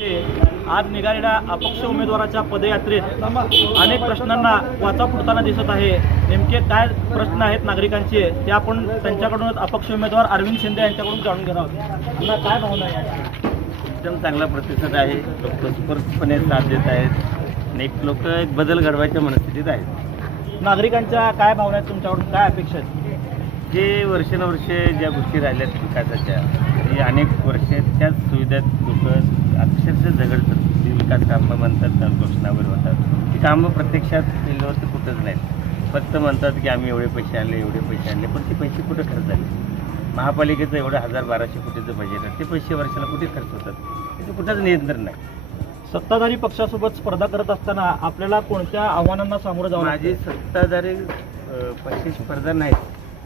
आज निघालेल्या अपक्ष उमेदवाराच्या पदयात्रेत अनेक प्रश्नांना वाचा फुटताना दिसत आहे। नेमके काय प्रश्न आहेत नागरिकांचे ते आपण त्यांच्याकडूनच अपक्ष उमेदवार अरविंद शिंदे यांच्याकडून जाणून घेणार आहोत। मला काय भावना आहे? एकदम चांगला प्रतिसाद आहे। लोक स्फूर्तपणे साथ देत आहेत। अनेक लोक एक बदल घडवायच्या मनस्थितीत आहेत। नागरिकांच्या काय भावना आहेत? तुमच्याकडून काय अपेक्षा आहेत? जे वर्षानुवर्षे ज्या गोष्टी राहिल्यात विकासाच्या, हे अनेक वर्षे त्याच सुविधात लोक अक्षरशः झगडतात। जी विकास कामं म्हणतात घोषणावर होतात, ती कामं प्रत्यक्षात केल्यावर तर कुठंच नाहीत। फक्त म्हणतात की आम्ही एवढे पैसे आणले, पण ते पैसे कुठं खर्च झाले? महापालिकेचं एवढं 1000-1200 कोटीचं बजेट आहे, ते पैसे वर्षाला कुठे खर्च होतात? त्याचं कुठंच नियंत्रण नाही। सत्ताधारी पक्षासोबत स्पर्धा करत असताना आपल्याला कोणत्या आव्हानांना सामोरं जावं लागतं? माझी सत्ताधारी पक्षाची स्पर्धा नाही,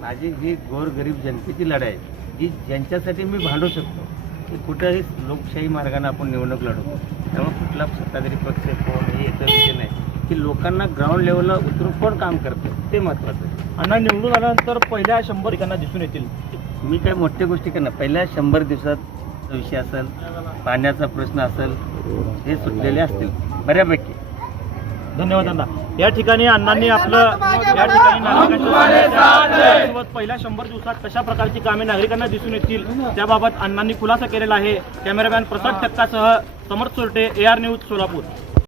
माझी जी गोरगरीब जनतेची लढाई आहे, जी ज्यांच्यासाठी मी भांडू शकतो, की कुठंही लोकशाही मार्गाने आपण निवडणूक लढवतो। त्यामुळे कुठला सत्ताधारी पक्ष कोण हे याचा विषय नाही, की लोकांना ग्राउंड लेवलला उतरून कोण काम करतं ते महत्त्वाचं आहे। अण्णा निवडून आल्यानंतर पहिल्या 100 ठिकाणांना दिसून येतील। मी काय मोठ्या गोष्टी करणार, पहिल्या 100 दिवसात विषय असेल, पाण्याचा प्रश्न असेल, हे सुटलेले असतील बऱ्यापैकी। धन्यवाद अण्णा। या ठिकाणी अण्णांनी आपलं नागरिकांसोबत पहिल्या 100 दिवसात कशा प्रकारची कामे नागरिकांना दिसून येतील त्याबाबत अण्णांनी खुलासा केलेला आहे। कॅमेरामॅन प्रसाद ठक्कासह समर्थ सोरटे, AR न्यूज, सोलापूर।